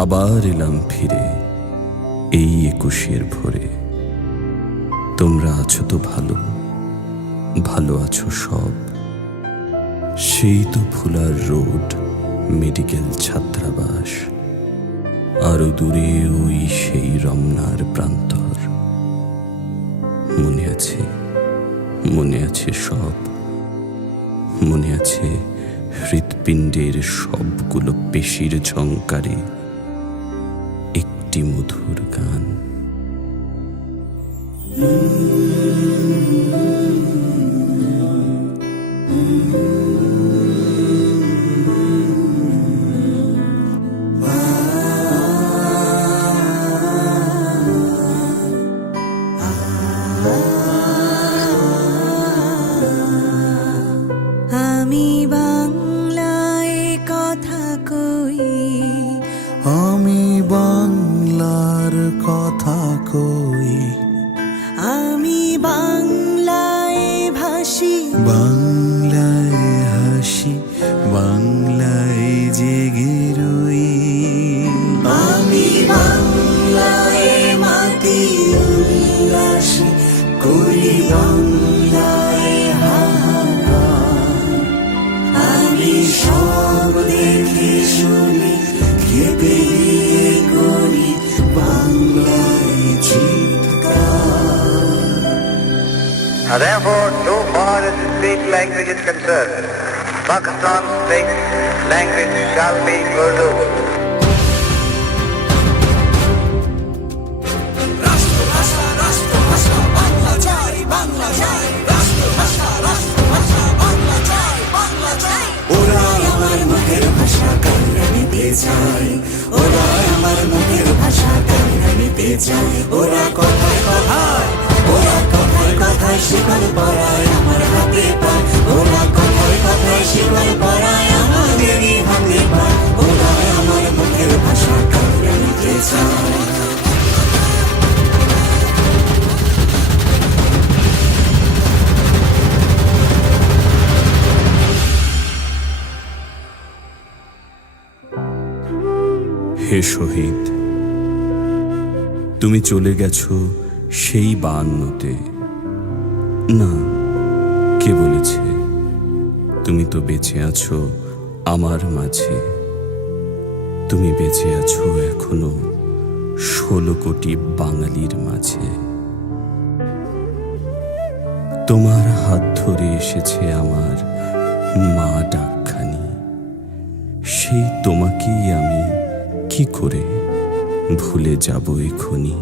আবার এলাম ফিরে এই ২১-এর ভোরে। তোমরা আছো তো ভালো, ভালো আছো সব। সেই তো ফুলার রোড, মেডিকেল ছাত্রাবাস, আরো দূরে ওই সেই রমনার প্রান্তর। মনে আছে, মনে আছে সব। মনে আছে হৃৎপিণ্ডের সবগুলো পেশির ঝংকারে একটি মধুর গান। আমি বাংলায় কথা কই, আমি বাংলার কথা কই, আমি বাংলায় ভাসি, বাংলায় হাসি, বাংলায় জেগে রই। আমি বাংলায় মাতি উল্লাসী, করি বাংলায় হাহাকার। আমি সব দেখে শুনি, খেতে গিয়ে করি বাংলায় চিৎকার। And therefore, so far as the state language is concerned, Pakistan's state language shall be Urdu. ওরা আমার মুখের ভাষা কান্না নিতে চায়, ওরা আমার মুখের ভাষা কান্না নিতে চায়। ওরা কথায় কথায়, ওরা কথায় কথায় শিকল পরায় আমার হাতে পায়। ওরা কথায় কথায় শিকল পরায় আমাদেরই হাতে পায়। ওরা আমার মুখের ভাষা কান্না নিতে চায়। হে শহীদ, তুমি চলে গেছো সেই ৫২-তে। না, কে বলেছে? তুমি তো বেঁচে আছো আমার মাঝে। তুমি বেঁচে আছো এখনো ১৬ কোটি বাঙালির মাঝে। তোমার হাত ধরে এসেছে আমার মা ডাকখানি। সেই তোমাকেই আমি কি করে ভুলে যাব এখনই।